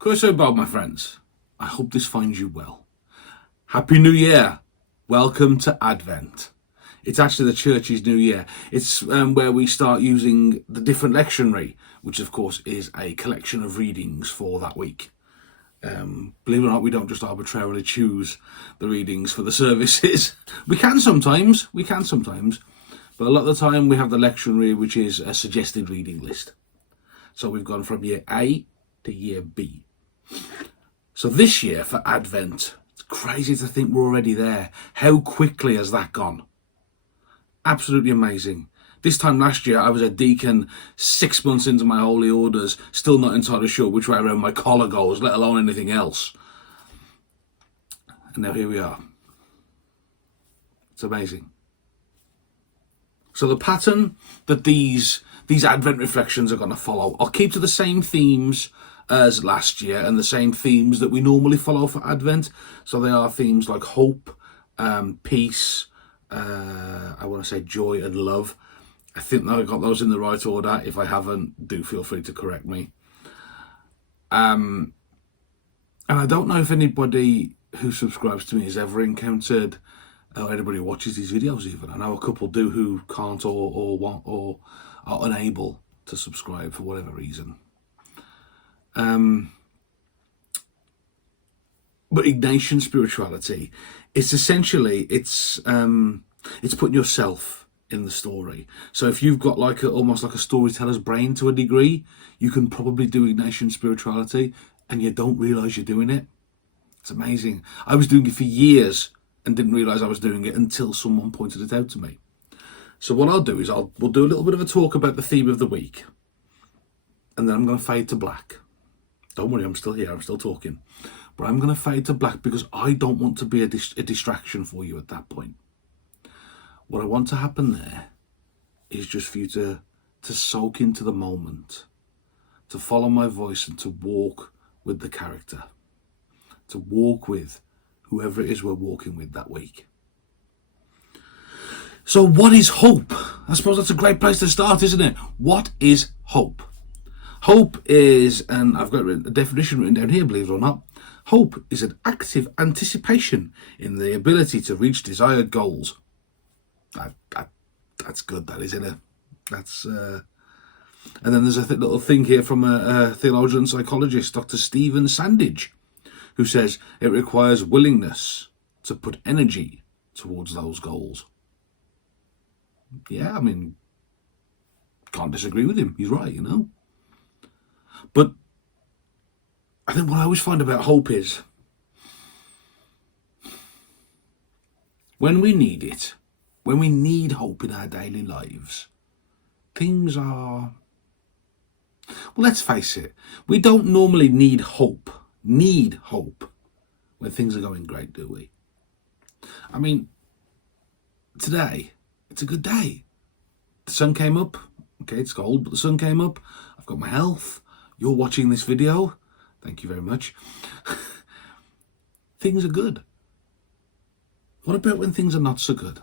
So Bob, my friends, I hope this finds you well. Happy New Year. Welcome to Advent. It's actually the church's New Year. It's where we start using the different lectionary, which of course is a collection of readings for that week. Believe it or not, we don't just arbitrarily choose the readings for the services. We can sometimes, but a lot of the time we have the lectionary, which is a suggested reading list. So we've gone from year A to year B. So this year for Advent, it's crazy to think we're already there. How quickly has that gone? Absolutely amazing. This time last year, I was a deacon 6 months into my holy orders, still not entirely sure which way around my collar goes, let alone anything else. And now here we are. It's amazing. So the pattern that these Advent reflections are going to follow, I'll keep to the same themes as last year and the same themes that we normally follow for Advent. So they are themes like hope, peace, I want to say joy and love. I think that I got those in the right order. If I haven't, do feel free to correct me. And I don't know if anybody who subscribes to me has ever encountered, or anybody who watches these videos even. I know a couple do who can't or want or are unable to subscribe for whatever reason. But Ignatian spirituality, it's essentially, it's putting yourself in the story. So if you've got almost like a storyteller's brain to a degree, you can probably do Ignatian spirituality and you don't realize you're doing it. It's amazing. I was doing it for years and didn't realize I was doing it until someone pointed it out to me. So what I'll do is we'll do a little bit of a talk about the theme of the week, and then I'm going to fade to black. Don't worry, I'm still here, I'm still talking. But I'm going to fade to black because I don't want to be a distraction for you at that point. What I want to happen there is just for you to soak into the moment, to follow my voice and to walk with the character, to walk with whoever it is we're walking with that week. So what is hope? I suppose that's a great place to start, isn't it? What is hope? Hope is, and I've got a definition written down here, believe it or not, hope is an active anticipation in the ability to reach desired goals. That's good, that isn't it? That's and then there's a little thing here from a theologian and psychologist, Dr. Stephen Sandage, who says it requires willingness to put energy towards those goals. Yeah, I mean, can't disagree with him. He's right, But I think what I always find about hope is when we need it, when we need hope in our daily lives, things are, well, let's face it, we don't normally need hope when things are going great, do we? I mean, today, it's a good day. The sun came up. Okay, it's cold, but the sun came up. I've got my health. You're watching this video. Thank you very much. Things are good. What about when things are not so good?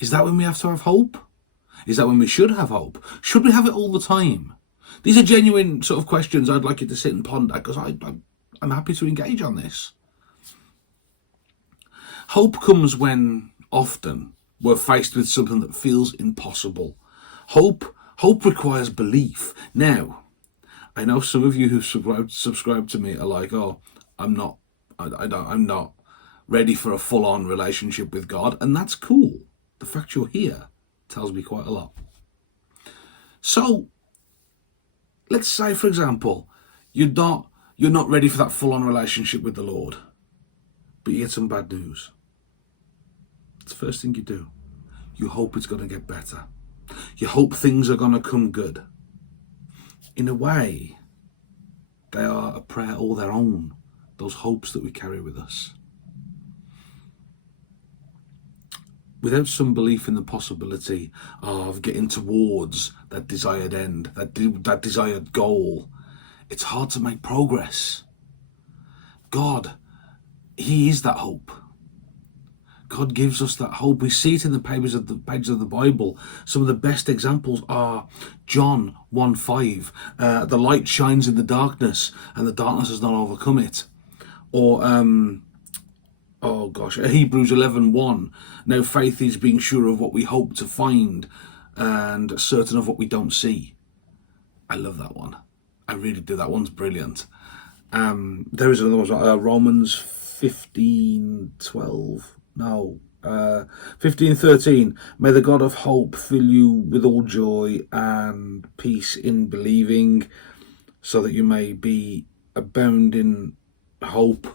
Is that when we have to have hope? Is that when we should have hope? Should we have it all the time? These are genuine sort of questions I'd like you to sit and ponder, because I'm happy to engage on this. Hope comes when often we're faced with something that feels impossible. Hope requires belief. Now, I know some of you who subscribe to me are like, oh, I'm not ready for a full-on relationship with God, and that's cool. The fact you're here tells me quite a lot. So, let's say, for example, you're not ready for that full-on relationship with the Lord, but you get some bad news. It's the first thing you do. You hope it's going to get better. You hope things are going to come good. In a way, they are a prayer all their own, those hopes that we carry with us. Without some belief in the possibility of getting towards that desired end, that desired goal, it's hard to make progress. God, He is that hope. God gives us that hope. We see it in the pages of the Bible. Some of the best examples are John 1:5. The light shines in the darkness, and the darkness has not overcome it. Or Hebrews 11:1. Now faith is being sure of what we hope to find, and certain of what we don't see. I love that one. I really do. That one's brilliant. There is another one, Romans 15:12. No, 15:13. May the God of hope fill you with all joy and peace in believing, so that you may be abound in hope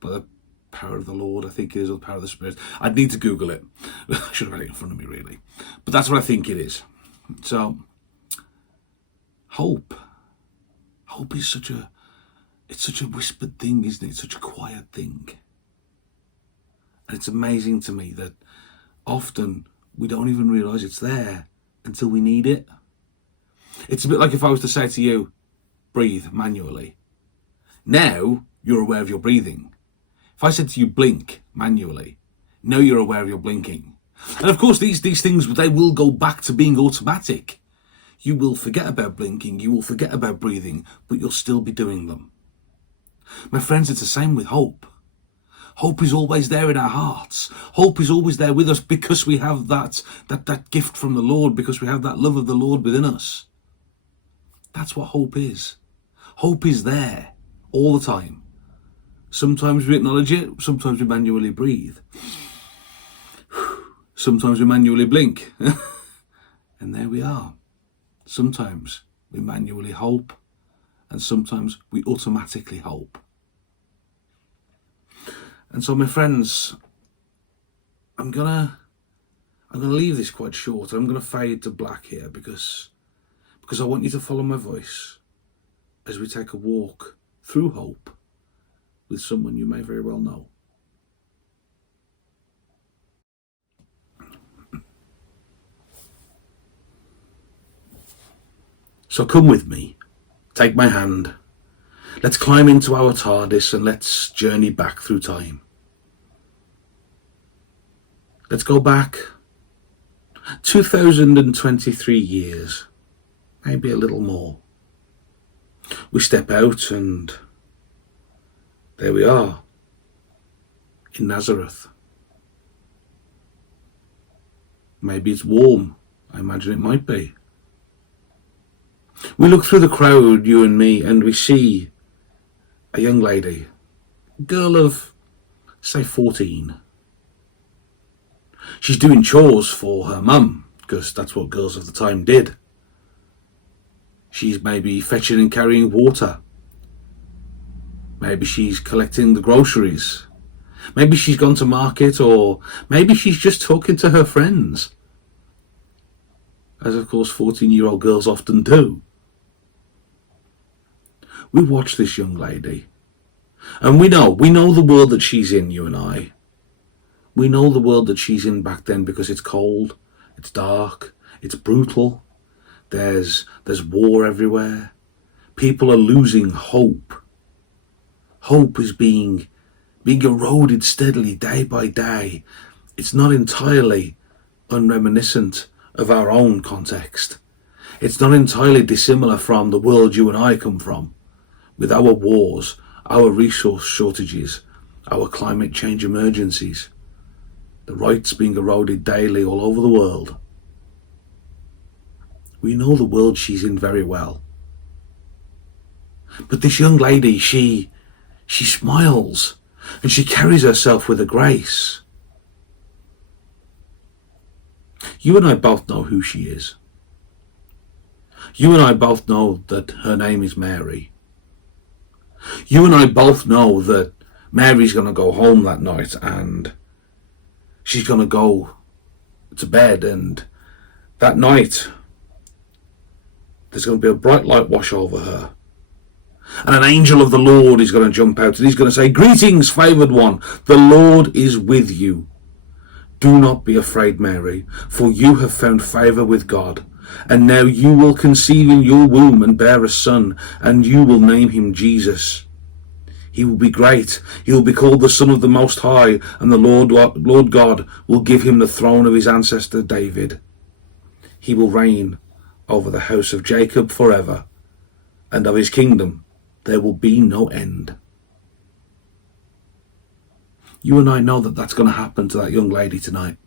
by the power of the Lord, I think it is, or the power of the Spirit. I'd need to Google it. I should have had it in front of me, really. But that's what I think it is. So, hope. Hope is such a whispered thing, isn't it? It's such a quiet thing. And it's amazing to me that often we don't even realise it's there until we need it. It's a bit like if I was to say to you, breathe manually. Now you're aware of your breathing. If I said to you, blink manually, now you're aware of your blinking. And of course, these things, they will go back to being automatic. You will forget about blinking, you will forget about breathing, but you'll still be doing them. My friends, it's the same with hope. Hope is always there in our hearts. Hope is always there with us because we have that gift from the Lord, because we have that love of the Lord within us. That's what hope is. Hope is there all the time. Sometimes we acknowledge it, sometimes we manually breathe. Sometimes we manually blink. And there we are. Sometimes we manually hope, and sometimes we automatically hope. And so, my friends, I'm gonna leave this quite short. I'm gonna fade to black here because I want you to follow my voice as we take a walk through hope with someone you may very well know. So come with me, take my hand. Let's climb into our TARDIS and let's journey back through time. Let's go back 2023 years, maybe a little more. We step out and there we are, in Nazareth. Maybe it's warm, I imagine it might be. We look through the crowd, you and me, and we see a young lady, a girl of, say, 14. She's doing chores for her mum, because that's what girls of the time did. She's maybe fetching and carrying water. Maybe she's collecting the groceries. Maybe she's gone to market, or maybe she's just talking to her friends. As of course 14-year-old girls often do. We watch this young lady, and we know the world that she's in, you and I. We know the world that she's in back then because it's cold, it's dark, it's brutal. There's war everywhere. People are losing hope. Hope is being eroded steadily day by day. It's not entirely unreminiscent of our own context. It's not entirely dissimilar from the world you and I come from, with our wars, our resource shortages, our climate change emergencies, the rights being eroded daily all over the world. We know the world she's in very well. But this young lady, she smiles, and she carries herself with a grace. You and I both know who she is. You and I both know that her name is Mary. You and I both know that Mary's going to go home that night and she's going to go to bed, and that night there's going to be a bright light wash over her. And an angel of the Lord is going to jump out and he's going to say, "Greetings, favoured one, the Lord is with you. Do not be afraid, Mary, for you have found favour with God. And now you will conceive in your womb and bear a son, and you will name him Jesus. He He will be great. He will be called the Son of the Most High, and the Lord God will give him the throne of his ancestor David. He will reign over the house of Jacob forever, and of his kingdom there will be no end. You and I know that that's going to happen to that young lady tonight.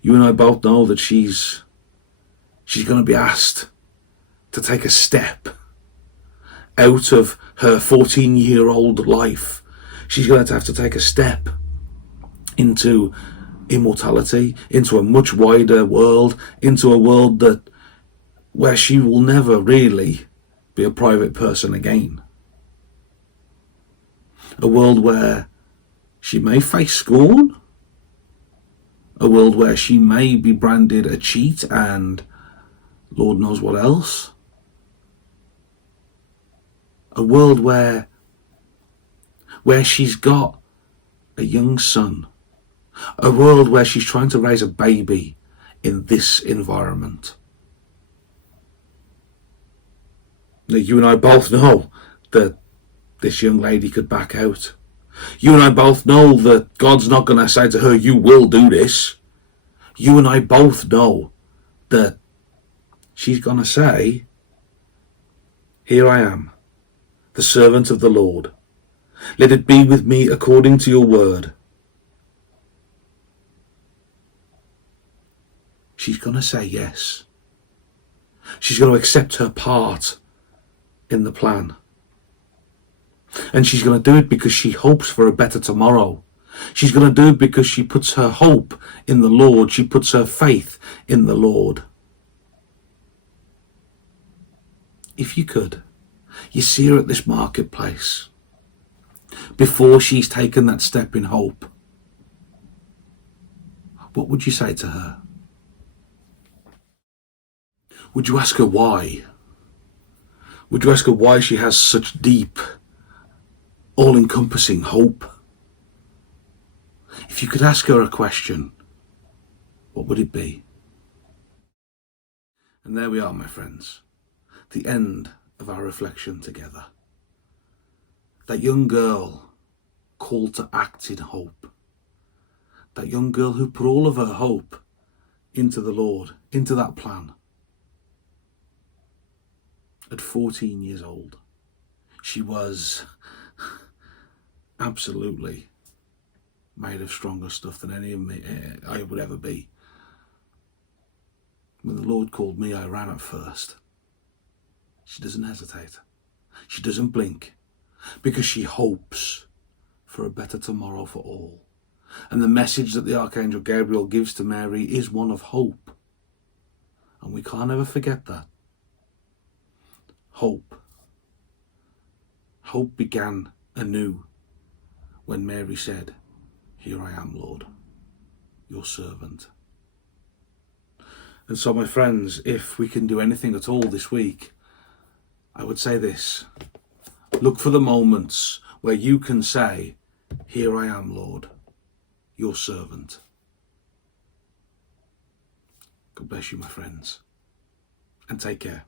You and I both know that she's going to be asked to take a step out of her 14-year-old life. She's going to have to take a step into immortality, into a much wider world, into a world where she will never really be a private person again. A world where she may face scorn, a world where she may be branded a cheat and Lord knows what else. A world where she's got a young son. A world where she's trying to raise a baby in this environment. Now, you and I both know that this young lady could back out. You and I both know that God's not going to say to her, you will do this. You and I both know that she's going to say, here I am, the servant of the Lord. Let it be with me according to your word. She's going to say yes. She's going to accept her part in the plan. And she's going to do it because she hopes for a better tomorrow. She's going to do it because she puts her hope in the Lord. She puts her faith in the Lord. If you could, you see her at this marketplace before she's taken that step in hope. What would you say to her? Would you ask her why? Would you ask her why she has such deep, all-encompassing hope? If you could ask her a question, what would it be? And there we are, my friends, the end of our reflection together. That young girl called to act in hope. That young girl who put all of her hope into the Lord, into that plan. At 14 years old, she was absolutely made of stronger stuff than any of me I would ever be. When the Lord called me, I ran at first. She doesn't hesitate. She doesn't blink, because she hopes for a better tomorrow for all. And the message that the Archangel Gabriel gives to Mary is one of hope. And we can't ever forget that. Hope. Hope began anew when Mary said, here I am, Lord, your servant. And so, my friends, if we can do anything at all this week, I would say this. Look for the moments where you can say, here I am, Lord, your servant. God bless you, my friends, and take care.